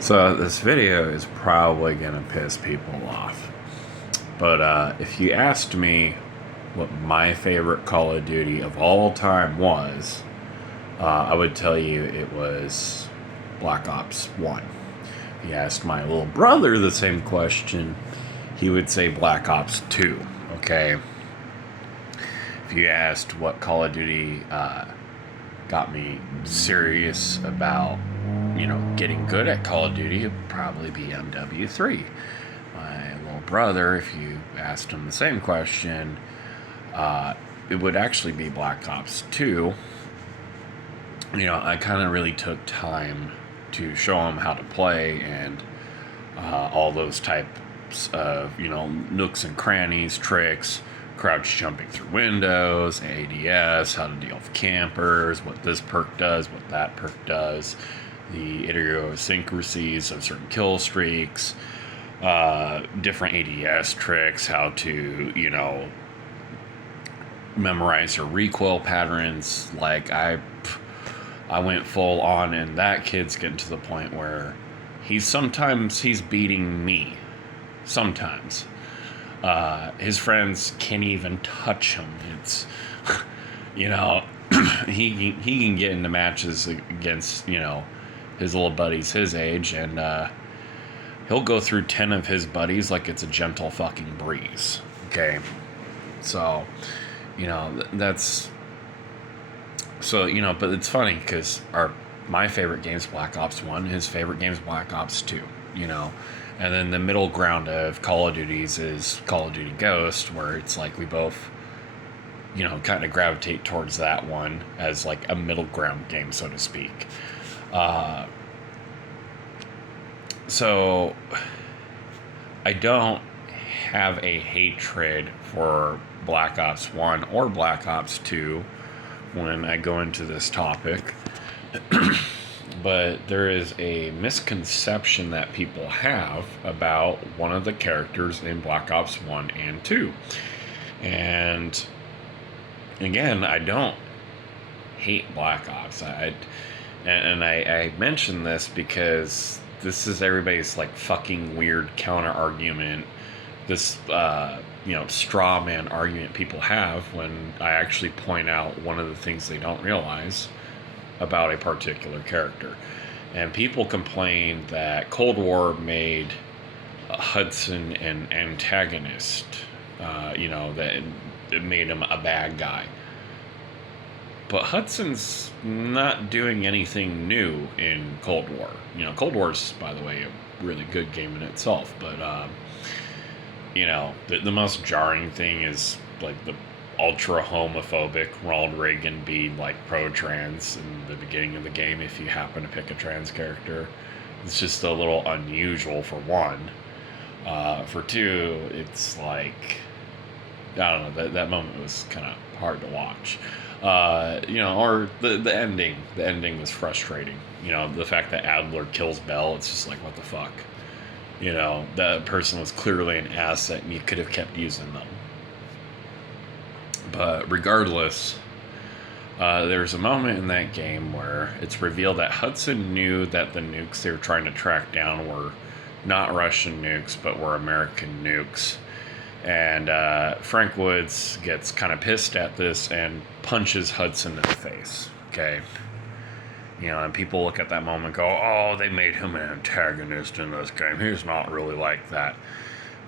So this video is probably gonna piss people off. But if you asked me what my favorite Call of Duty of all time was, I would tell you it was Black Ops 1. If you asked my little brother the same question, he would say Black Ops 2. Okay? If you asked what Call of Duty got me serious about, getting good at Call of Duty, it'd probably be MW3. My little brother, if you asked him the same question, it would actually be Black Ops 2. I kind of really took time to show him how to play and all those types of, nooks and crannies, tricks, crouch jumping through windows, ADS, how to deal with campers, what this perk does, what that perk does, the idiosyncrasies of certain kill streaks, different ADS tricks, how to, memorize your recoil patterns. Like, I went full on, and that kid's getting to the point where he's beating me. Sometimes. His friends can't even touch him. It's, he can get into matches against, his little buddies his age, and he'll go through 10 of his buddies like it's a gentle fucking breeze. Okay? So, that's... So, but it's funny because my favorite game's Black Ops 1, his favorite game's Black Ops 2, And then the middle ground of Call of Duties is Call of Duty Ghost, where it's like we both, kind of gravitate towards that one as like a middle ground game, so to speak. So I don't have a hatred for Black Ops 1 or Black Ops 2 when I go into this topic. But there is a misconception that people have about one of the characters in Black Ops 1 and 2. And again, I don't hate Black Ops. I mention this because this is everybody's like fucking weird counter argument. This straw man argument people have when I actually point out one of the things they don't realize about a particular character. And people complain that Cold War made Hudson an antagonist, that it made him a bad guy. But Hudson's not doing anything new in Cold War. Cold War's, by the way, a really good game in itself, but the most jarring thing is like the ultra homophobic Ronald Reagan being like pro-trans in the beginning of the game if you happen to pick a trans character. It's just a little unusual for one. For two, it's like, I don't know, that moment was kind of hard to watch. Or the ending. The ending was frustrating. The fact that Adler kills Bell, it's just like, what the fuck? That person was clearly an asset and you could have kept using them. But regardless, there's a moment in that game where it's revealed that Hudson knew that the nukes they were trying to track down were not Russian nukes, but were American nukes. And Frank Woods gets kind of pissed at this and punches Hudson in the face. Okay? And people look at that moment and go, oh, they made him an antagonist in this game. He's not really like that.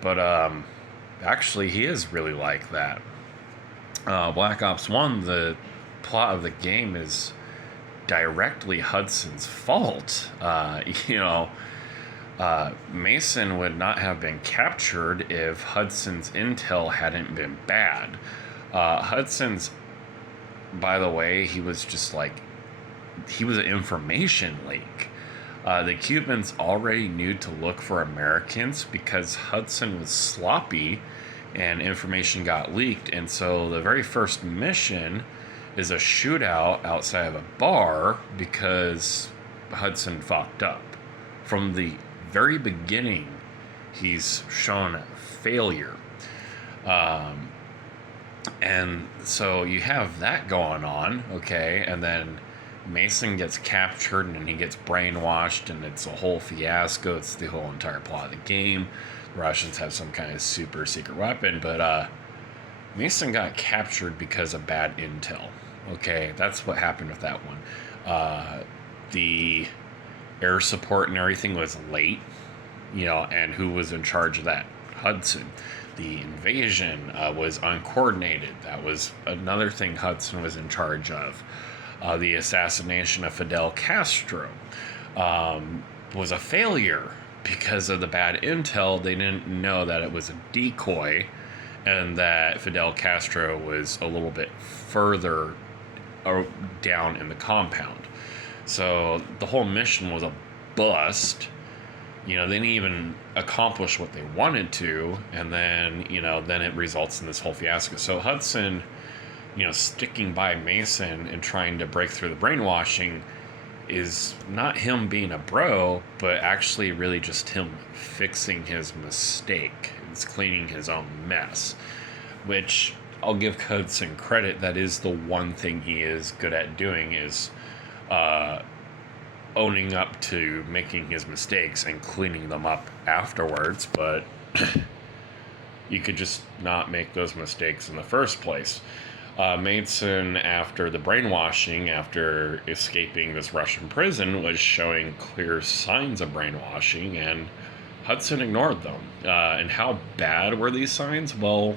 But actually, he is really like that. Black Ops 1, the plot of the game is directly Hudson's fault. Mason would not have been captured if Hudson's intel hadn't been bad. Hudson's, by the way, he was an information leak. The Cubans already knew to look for Americans because Hudson was sloppy and information got leaked. And so the very first mission is a shootout outside of a bar because Hudson fucked up. From the very beginning, he's shown failure. And so you have that going on, okay? And then Mason gets captured and he gets brainwashed, and it's a whole fiasco. It's the whole entire plot of the game. The Russians have some kind of super secret weapon, but Mason got captured because of bad intel. Okay, that's what happened with that one. The air support and everything was late, and who was in charge of that? Hudson. The invasion was uncoordinated. That was another thing Hudson was in charge of. The assassination of Fidel Castro was a failure because of the bad intel. They didn't know that it was a decoy and that Fidel Castro was a little bit further down in the compound. So the whole mission was a bust. They didn't even accomplish what they wanted to, and then it results in this whole fiasco. So Hudson, sticking by Mason and trying to break through the brainwashing is not him being a bro, but actually really just him fixing his mistake. It's cleaning his own mess, which I'll give Hudson credit. That is the one thing he is good at doing, is owning up to making his mistakes and cleaning them up afterwards. But you could just not make those mistakes in the first place. Mason, after the brainwashing, after escaping this Russian prison, was showing clear signs of brainwashing, and Hudson ignored them. And how bad were these signs? Well,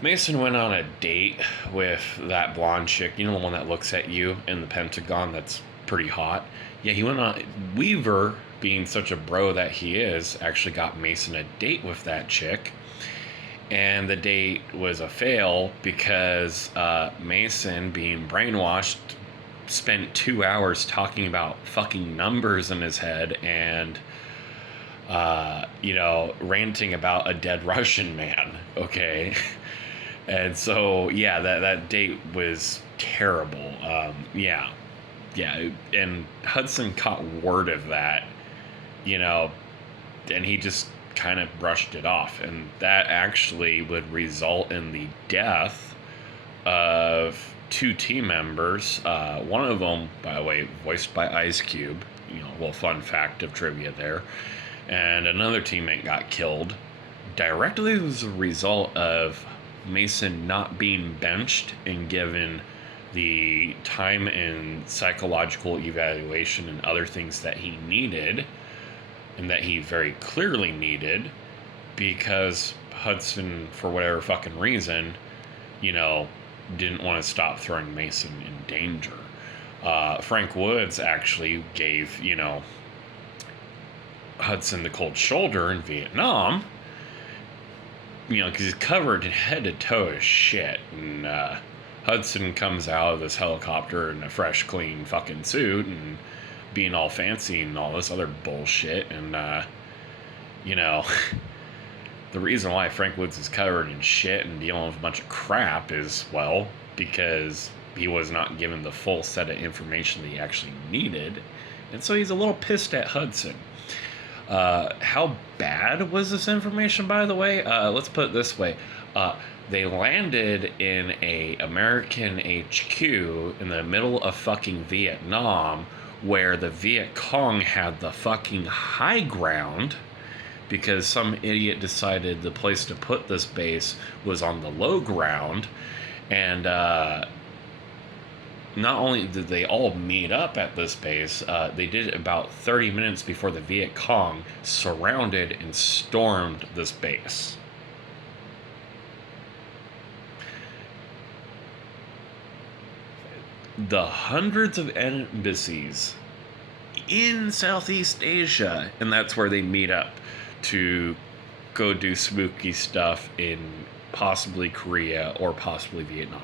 Mason went on a date with that blonde chick, the one that looks at you in the Pentagon that's pretty hot. Yeah, he went on. Weaver, being such a bro that he is, actually got Mason a date with that chick. And the date was a fail because Mason, being brainwashed, spent 2 hours talking about fucking numbers in his head and, ranting about a dead Russian man, okay? And so, yeah, that date was terrible. Yeah, and Hudson caught word of that, and he just kind of brushed it off, and that actually would result in the death of 2 team members. One of them, by the way, voiced by Ice Cube. A little fun fact of trivia there. And another teammate got killed directly as a result of Mason not being benched and given the time and psychological evaluation and other things that he needed, and that he very clearly needed, because Hudson, for whatever fucking reason, didn't want to stop throwing Mason in danger. Frank Woods actually gave, Hudson the cold shoulder in Vietnam, because he's covered head to toe as shit, and Hudson comes out of this helicopter in a fresh, clean fucking suit, and being all fancy and all this other bullshit, and the reason why Frank Woods is covered in shit and dealing with a bunch of crap is, well, because he was not given the full set of information that he actually needed, and so he's a little pissed at Hudson. How bad was this information, by the way? Let's put it this way. They landed in a American HQ in the middle of fucking Vietnam, where the Viet Cong had the fucking high ground because some idiot decided the place to put this base was on the low ground. And not only did they all meet up at this base, they did it about 30 minutes before the Viet Cong surrounded and stormed this base. The hundreds of embassies in Southeast Asia, and that's where they meet up to go do spooky stuff in possibly Korea or possibly Vietnam.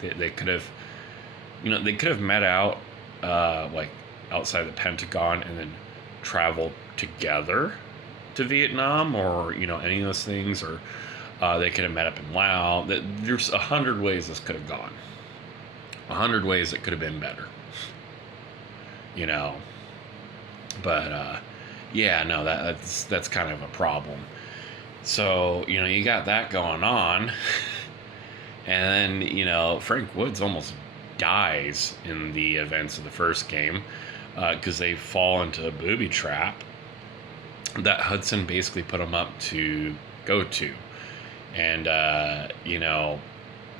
They could have, they could have met out like outside the Pentagon and then traveled together to Vietnam, or any of those things, or they could have met up in Laos. There's 100 ways this could have gone. 100 ways it could have been better. But yeah, no, that's kind of a problem. So, you got that going on. And then, Frank Woods almost dies in the events of the first game because they fall into a booby trap that Hudson basically put him up to go to. And,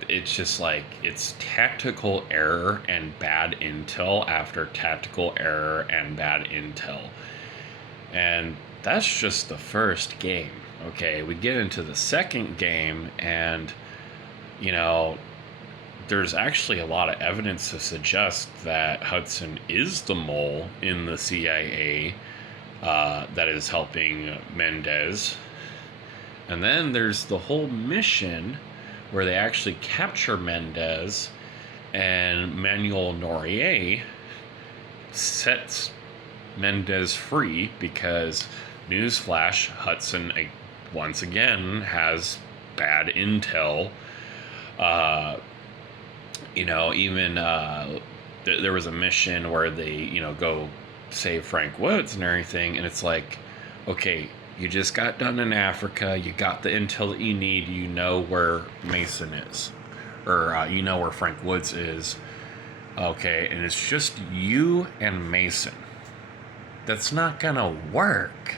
it's just like, it's tactical error and bad intel after tactical error and bad intel. And that's just the first game. Okay, we get into the second game, and, there's actually a lot of evidence to suggest that Hudson is the mole in the CIA that is helping Mendez. And then there's the whole mission where they actually capture Mendez, and Manuel Norier sets Mendez free because, newsflash, Hudson once again has bad intel. There was a mission where they, go save Frank Woods and everything, and it's like, okay, you just got done in Africa, you got the intel that you need, you know where Mason is, or you know where Frank Woods is, okay, and it's just you and Mason. That's not gonna work.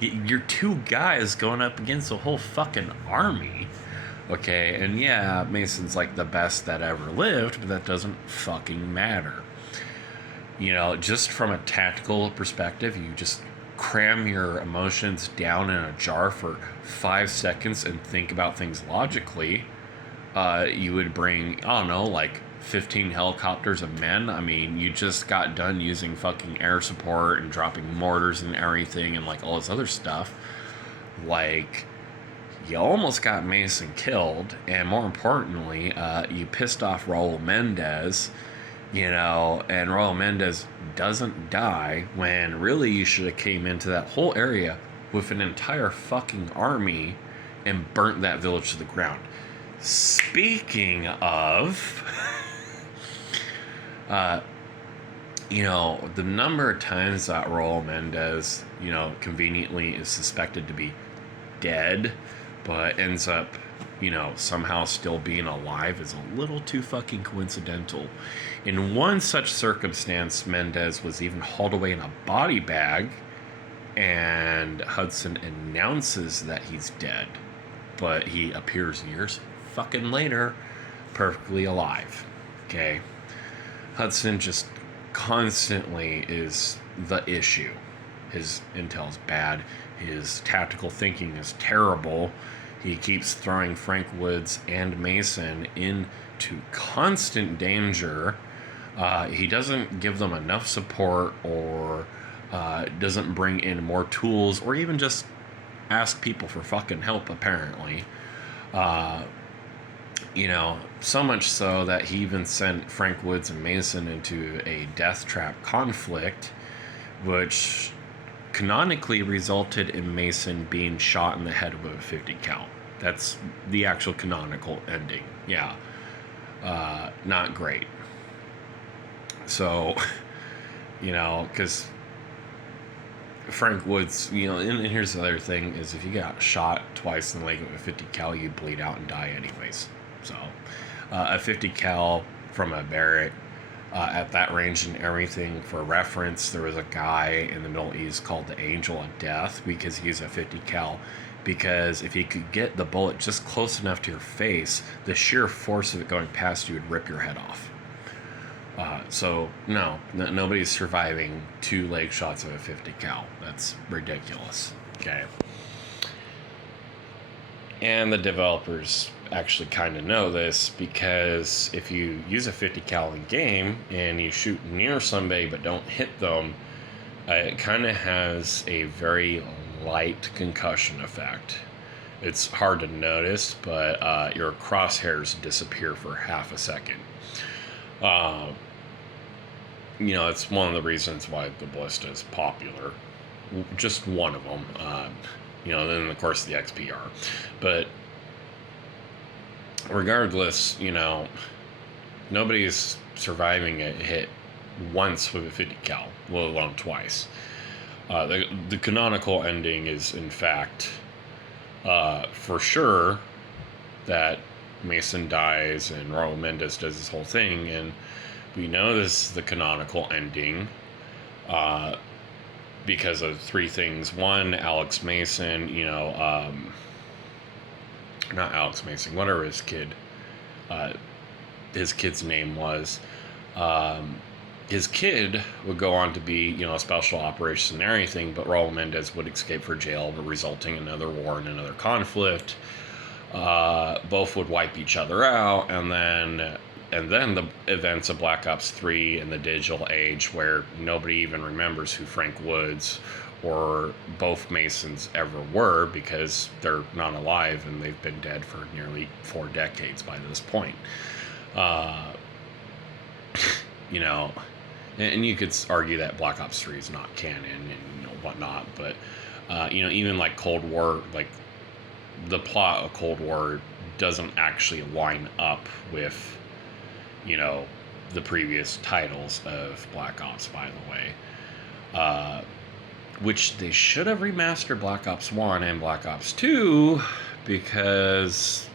You're two guys going up against a whole fucking army. Okay, and yeah, Mason's like the best that ever lived, but that doesn't fucking matter. Just from a tactical perspective, you just cram your emotions down in a jar for 5 seconds and think about things logically. You would bring, I don't know, like 15 helicopters of men. I mean, you just got done using fucking air support and dropping mortars and everything and like all this other stuff. Like, you almost got Mason killed, and more importantly, you pissed off Raul Mendez, and Raul Mendez doesn't die when really you should have came into that whole area with an entire fucking army and burnt that village to the ground. Speaking of, the number of times that Raul Mendez, conveniently is suspected to be dead, but ends up, somehow still being alive is a little too fucking coincidental. In one such circumstance, Mendez was even hauled away in a body bag, and Hudson announces that he's dead, but he appears years fucking later, perfectly alive. Okay? Hudson just constantly is the issue. His intel's bad. His tactical thinking is terrible. He keeps throwing Frank Woods and Mason into constant danger. He doesn't give them enough support, or doesn't bring in more tools, or even just ask people for fucking help, apparently. So much so that he even sent Frank Woods and Mason into a death trap conflict, which canonically resulted in Mason being shot in the head with a 50 cal. That's the actual canonical ending. Yeah. Not great. So, because Frank Woods, and here's the other thing, is if you got shot twice in the leg with a 50 cal, you bleed out and die anyways. So, a 50 cal from a Barrett, at that range and everything, for reference, there was a guy in the Middle East called the Angel of Death because he used a 50 cal. Because if he could get the bullet just close enough to your face, the sheer force of it going past you would rip your head off. So nobody's surviving 2 leg shots of a 50 cal. That's ridiculous. Okay. And the developers actually kind of know this, because if you use a 50 cal in game and you shoot near somebody but don't hit them, it kind of has a very light concussion effect. It's hard to notice, but your crosshairs disappear for half a second. It's one of the reasons why the ballista is popular. Just one of them. Then of course the XPR. But regardless, nobody's surviving a hit once with a 50 cal, let alone twice. The canonical ending is, in fact, for sure, that Mason dies and Raul Mendez does this whole thing, and we know this is the canonical ending uh, because of three things. One, Alex Mason, not Alex Mason, whatever uh, his kid's name was. Um, his kid would go on to be, a special operations and everything, but Raul Mendez would escape for jail, resulting in another war and another conflict. Both would wipe each other out, and then the events of Black Ops 3 in the digital age, where nobody even remembers who Frank Woods or both Masons ever were, because they're not alive and they've been dead for nearly 4 decades by this point. You know, and you could argue that Black Ops 3 is not canon and whatnot, but even like Cold War, like the plot of Cold War doesn't actually line up with the previous titles of Black Ops, by the way, which they should have remastered Black Ops 1 and Black Ops 2, because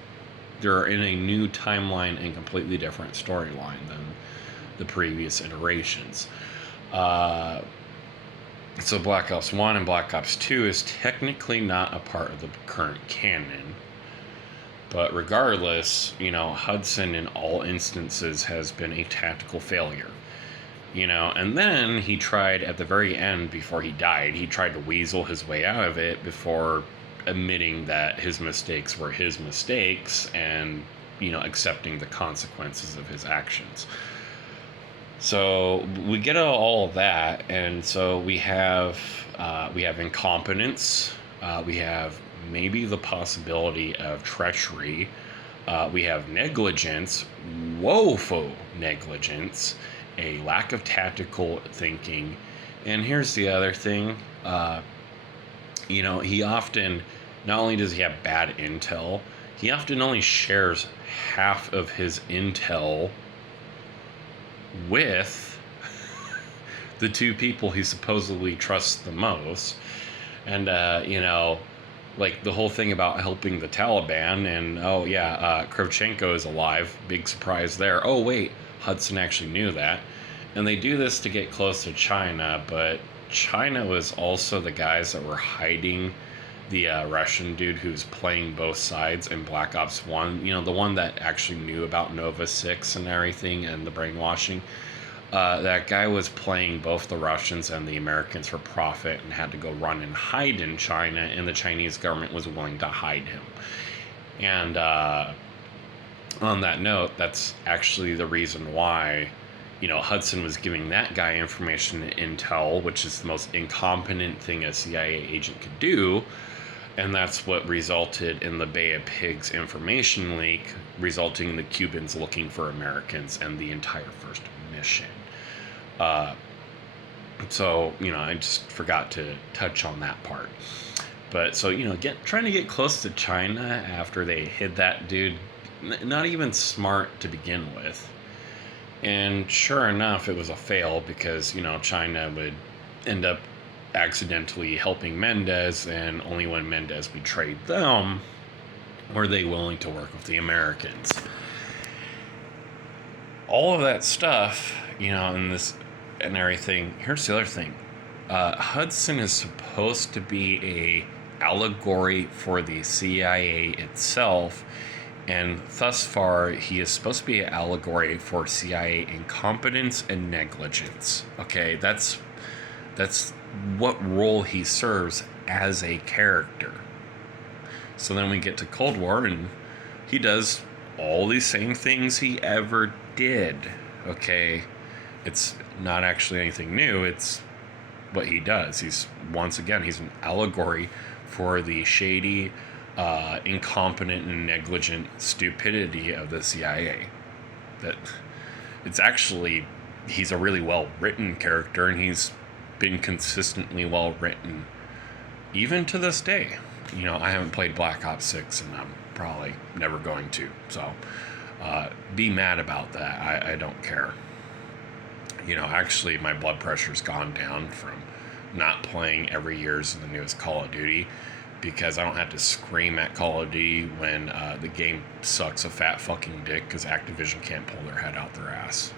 they're in a new timeline and completely different storyline than the previous iterations. So Black Ops 1 and Black Ops 2 is technically not a part of the current canon. But regardless, Hudson in all instances has been a tactical failure. And then he tried at the very end, before he died, he tried to weasel his way out of it before admitting that his mistakes were his mistakes and, accepting the consequences of his actions. So we get all of that, and so we have incompetence, we have maybe the possibility of treachery, we have negligence, woeful negligence, a lack of tactical thinking, and here's the other thing, he often, not only does he have bad intel, he often only shares half of his intel with the two people he supposedly trusts the most. And like the whole thing about helping the Taliban, and Kravchenko is alive, big surprise there. Oh wait, Hudson actually knew that. And they do this to get close to China, but China was also the guys that were hiding the Russian dude who's playing both sides in Black Ops 1, the one that actually knew about Nova 6 and everything and the brainwashing. That guy was playing both the Russians and the Americans for profit and had to go run and hide in China, and the Chinese government was willing to hide him. And on that note, that's actually the reason why Hudson was giving that guy information and intel, which is the most incompetent thing a CIA agent could do. And that's what resulted in the Bay of Pigs information leak, resulting in the Cubans looking for Americans and the entire first mission. So, I just forgot to touch on that part. But so, trying to get close to China after they hid that dude, not even smart to begin with. And sure enough, it was a fail because, China would end up accidentally helping Mendez, and only when Mendez betrayed them were they willing to work with the Americans. All of that stuff, and everything. Here's the other thing. Hudson is supposed to be a allegory for the CIA itself, and thus far, he is supposed to be an allegory for CIA incompetence and negligence. Okay, that's what role he serves as a character. So then we get to Cold War, and he does all these same things he ever did. Okay, it's not actually anything new, it's what he does. He's an allegory for the shady, incompetent and negligent stupidity of the CIA. That it's actually, he's a really well written character, and he's been consistently well written even to this day. I haven't played Black Ops 6, and I'm probably never going to, so be mad about that. I don't care. Actually, my blood pressure's gone down from not playing every year's the newest Call of Duty, because I don't have to scream at Call of Duty when the game sucks a fat fucking dick because Activision can't pull their head out their ass.